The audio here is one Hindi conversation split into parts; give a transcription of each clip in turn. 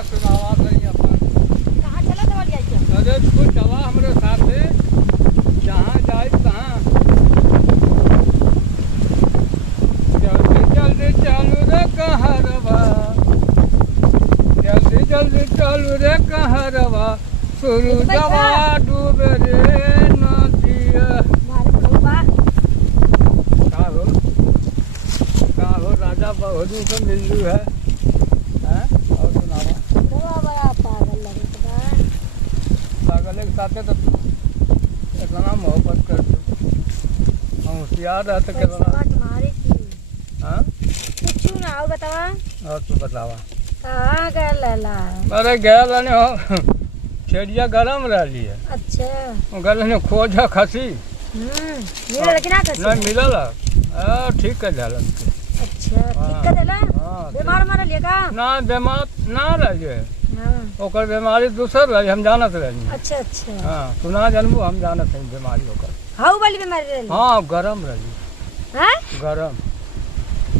क्या सुनावा कहीं अपन। कहाँ चला दवालिया क्या? अरे तू चला हमारे साथ जहाँ जाए तहाँ। जल्दी जल्दी चलू रे कहरवा, जल्दी जल्दी चलू रे कहरवा, सूरजवा डूबे रे नदिया। मारे बुढ़वा का हो राजा बहदूर से मिलू है हैं? और सुनावा। बड़ा पागल लगे बा। पागल के साथे तो इतना मोहब्बत करते हम होशियार रहते कितना। मारे की हाँ कुछ ना हो बतावा। और तू बतावा। कहाँ गए लला? अरे गया लाने हो छेड़िया गरम रही है। अच्छा गल ने खोजा खसी मिला लेकिन ना कैसे? नहीं मिलल ठीक कर दिया। अच्छा ठीक कर देला। हाँ, बीमार मार लिया का? ना बीमार ना रहिए, हाँ ओकर बीमारी दूसर रही हम जानत रही। अच्छा अच्छा हाँ तू ना जानबू हम जानत रही बीमारी ओकर। हाउ वाली बीमारी रही? हाँ गरम रही। हैं? गरम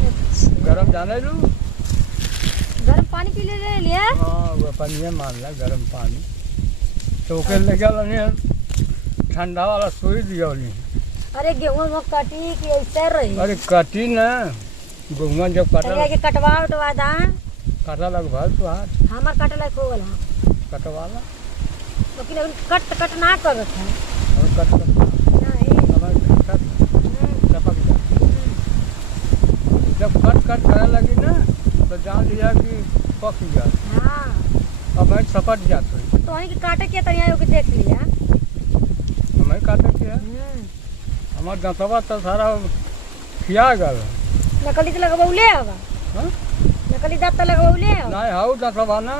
अच्छा गरम जाने लू। गर्म पानी पी ले लिया? हाँ वो पानी मान ला गरम पानी तो ओके ले गया ठंडा वाला सुई दिया। अरे गेहूं में कटी कि ऐसे रही? अरे कटी न गेहूँ जब तनिया के कटवा उटवा दा। काटा लगभग तो हाथ हमार कटे लायक हो गल कटवाला लेकिन अभी कट ना करत है। और कट नहीं टपक जा। जब कट करे लगी ना तो जान लिया कि पक गया। हां अब मैं सपट जात हुई तो वही के काटे के तनिया के देख लिया। हमें काटे के हमार दांतवा तो सारा खिया गल। नकली तो लगबौले हवा? हाँ नकली दांत तो लगबौले हवा? नहीं हाउ दांतवा ना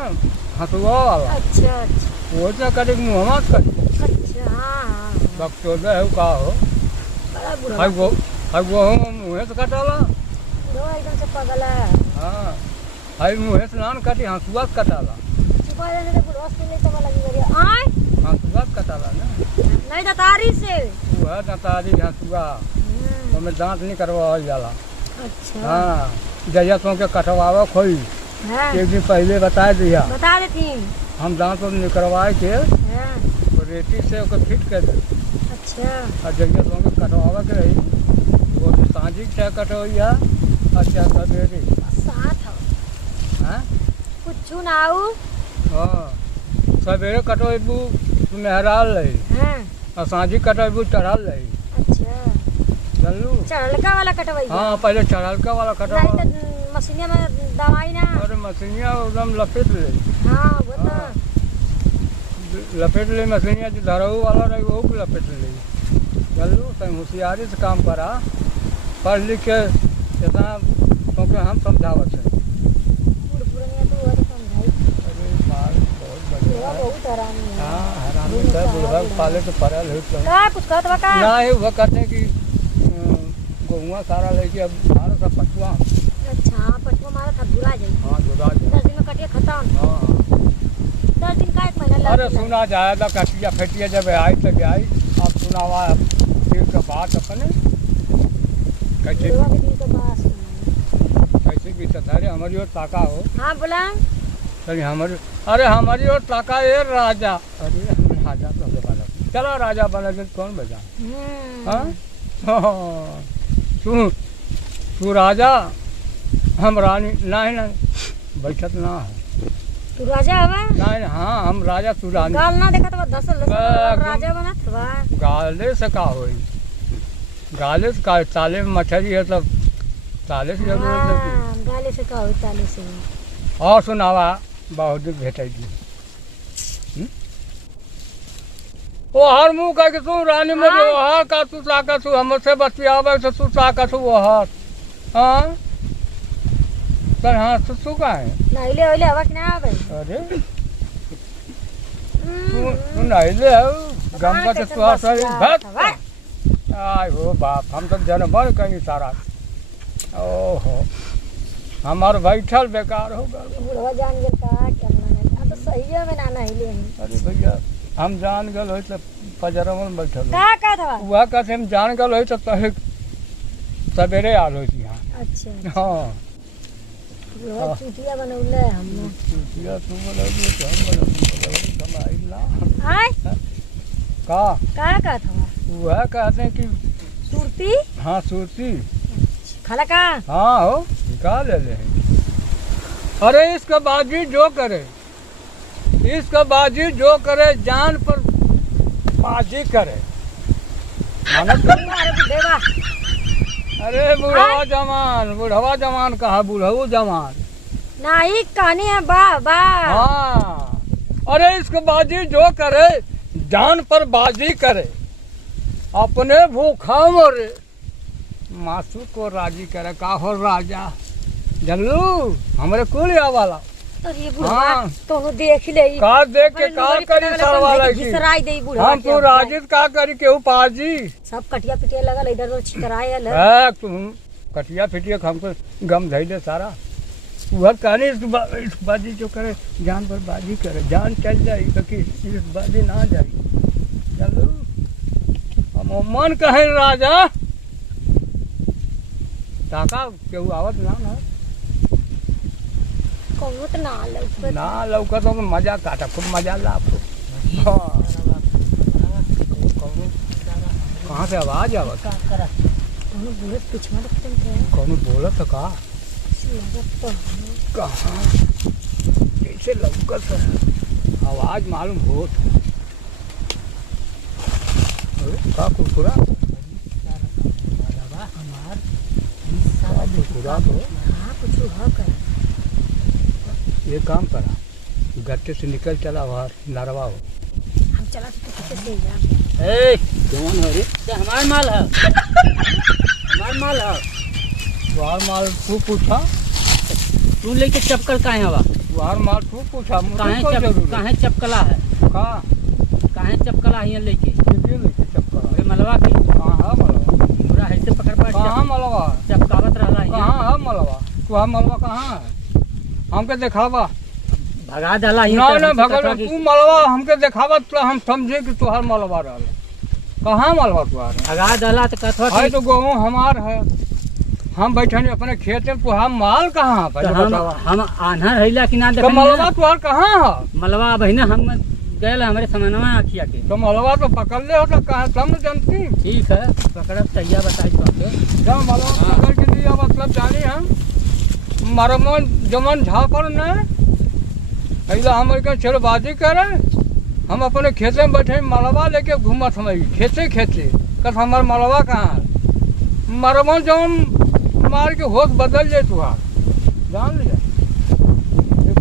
हंसुआ वाला अच्छा अच्छा वो ना करे मुँह मत कर अच्छा हाँ डॉक्टर है का हो बड़ा बुरा हाई वो मुँह से कटाला। दो एकदम से पगला है। हाँ हाई मुँह से नान काटी हंसुआ से कटाला। चुपा जाने तो बुढ़वा से ले तो लगी करिए आय हंसुआ से कटाला ना नहीं दतारी से। वह दांतारी हंसुआ हमें दांत नहीं करवावल जाला। अच्छा हाँ जैया तुम के कटवावा खोई हाँ एक दिन पहले बता दिया बता देती। हम दांत निकलवाए के हाँ तो रेती से ओके फिट कर दे। अच्छा और जैया तुम के कटवावा के रही वो तो सांझी से कटवैया। अच्छा सवेरे साथ हो हाँ कुछ ना आऊ। हाँ सवेरे कटवेबू तो मेहराल रही हाँ और सांझी कटवेबू चढ़ाल रही। अच्छा जानलू चढ़लका वाला कटवाई? हाँ पहले चढ़ालका वाला कटवा। नहीं तो मशीनिया में दवाई ना। अरे मशीनिया एकदम लपेट ले। हाँ वो तो हाँ। लपेट ले मशीनिया जो धरऊ वाला रही वो भी लपेट ले। जानलू तब होशियारी से काम करा पढ़ लिख के इतना क्योंकि हम समझावत है। बूढ़ पुरानिया तो वो तो समझाई। अरे बाल बहुत बढ़िया है। बहुत हरामी है। हाँ हरामी है बुढ़ा पाले तो पड़ल है तो का कुछ कहत बा का? ना है। वह कहते हैं कि गहुआ सारा लेके अब सारा सब पटुआ। अच्छा पटवा मारा था बुला जाई। हाँ जुड़ा 10 दिन में कटिया खत्म। हाँ 10 दिन का 1 महीना लग अरे सुना जाएगा कटिया फेटिया जब आई तब आई। अब सुनावा फिर का बात अपने कैसे बुढ़वा के दिन के बाद सुनाई। कैसे भी सतारे हमारी और ताका हो। हाँ बोला अरे हमारी अरे हमारी और ताका ये राजा। अरे हम राजा तो बना चला राजा बना तो कौन बजा। हाँ तू राजा हम रानी नहीं बैठत ना हो। तू राजा हवा? नहीं हाँ हम राजा तू रानी। गाल ना देखा तो 10 एकदम। राजा बनत बा। गाले से का होई गाले से का ताले में मछली है तब ताले से जरूर हाँ गाले से का होई ताले से। और सुनावा बहुत भेटेगी। वो हर मुँह कह के तू रानी में जो हर का तू ताकत तू हमसे बतियावे तो तू ताकत वो हर। हाँ सर हाँ तू का है नहिले ओले हवा कि ना आवे? अरे तू नहिले हो गम का तो तू सही भट आय हो बाप हम तो जनमर कहीं सारा। ओहो हमार बैठल बेकार हो गया। बुढ़वा जान गेल का क्या बनाने तो सही में ना नहिले। अरे भैया हम जान गल हो तो पजरवा में बैठल का का था? वह कहते हम जान गल हो तो सवेरे आल हो यहाँ। अच्छा हाँ बुढ़वा चुटिया बनौले हम चुटिया तू बनौली तो हम बनौली कमाई ना आय का का था वह कहते हैं कि सुरती हाँ सूरती खाला का हाँ हो निकाल ले अरे इसका बाजी जो करे इसका बाजी जो करे जान पर बाजी करे माना तो? अरे बुढ़वा अरे बुढ़वा जवान कहा बुढ़ऊ जवान नहीं कहानी है बा हाँ अरे इसका बाजी जो करे जान पर बाजी करे अपने भूखा मरे मासू को राजी करे का हो राजा जनलू हमरे कुल वाला अरे बुढ़वा हाँ। तो देख ले का देख के का करी सरवाला की घिसराई दे बुढ़वा हम तू राजित का करी केहू पाजी सब कटिया पिटिया लगल इधर उधर छितरायल है है तुम कटिया फिटिया हमको गम धैले सारा वह कहनी इस बाजी जो करे जान पर बाजी करे जान चल जाए क्योंकि इस बाजी ना जाए चलो हम मन कहे राजा ताका केहू आवत ना कहत ना लौकत ना लौका तो मजा काटा खूब मजा ला आपको कहाँ से आवाज आवत दोनों बुढ़े पिछवा रखते हैं कौन बोलत का लगत तो कहाँ कैसे लौकत है आवाज मालूम होत है अरे का कुरकुरा कुरकुरा तो हाँ कुछ हो कर ये काम करा गट्टे से निकल चला बाहर नरवा हो हम चला तो कितने से जा ए कौन है रे ये हमार माल है हमार माल है बाहर माल तू पूछा तू लेके चपकल काहे हवा बाहर माल तू पूछा काहे मुझे जरूर काहे चपकला है का काहे चपकला हियां लेके कितने लेके चपका अरे मलवा के कहाँ है मलवा पूरा ऐसे पकड़ पकड़ कहाँ मलवा चपकावत रहला हियां कहाँ है मलवा तू है मलवा कहाँ है हमके दिखावा भगा डाला ना हियां ना भगल तू मलवा हमके दिखावा तो हम समझे कि तुहार मलवा रहल कहाँ मलवा तुहार भगा डाला तो कहत है तो गेहूँ हमार है हम बैठे अपने खेत में तुहार माल कहाँ है पहले बतावा हम आन्हर हइला कि ना तो देखल मलवा तुहार कहाँ है मलवा बहिना हम गए हमरे समनवा आखिया के तो मलवा तो पकड़ ले हो तो कहाँ तब न जानती ठीक है पकड़ब तैया बताई तो जब मलवा पकड़ के लिए मतलब जानी हम मरमन जमन झापर न ऐसा हम चलबाजी करे हम अपने खेते में बैठे मलवा लेके घूमत हम खेते कस हमार मलवा कहाँ है मरमन जमन मार के होश बदल जाए तुहार जान लिया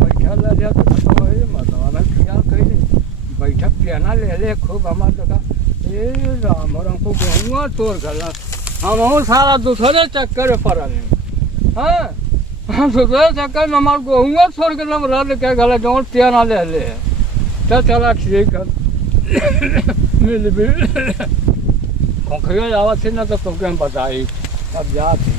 बैठल रह जाए तो मलवा में ख्याल कैले बैठक पियाना ले ले खूब हमार तो ए राम हमको गहुआ तोड़ गला हम सारा दूसरे चक्कर पड़ल हाँ हम दूसरे चक्कर में हमारे गहुआ छोड़ के लम रह के गला जो पियाना ले ले चल चला ठीक है मिल भी खोखिया आवत थी ना तो तुमके हम बताई अब जाते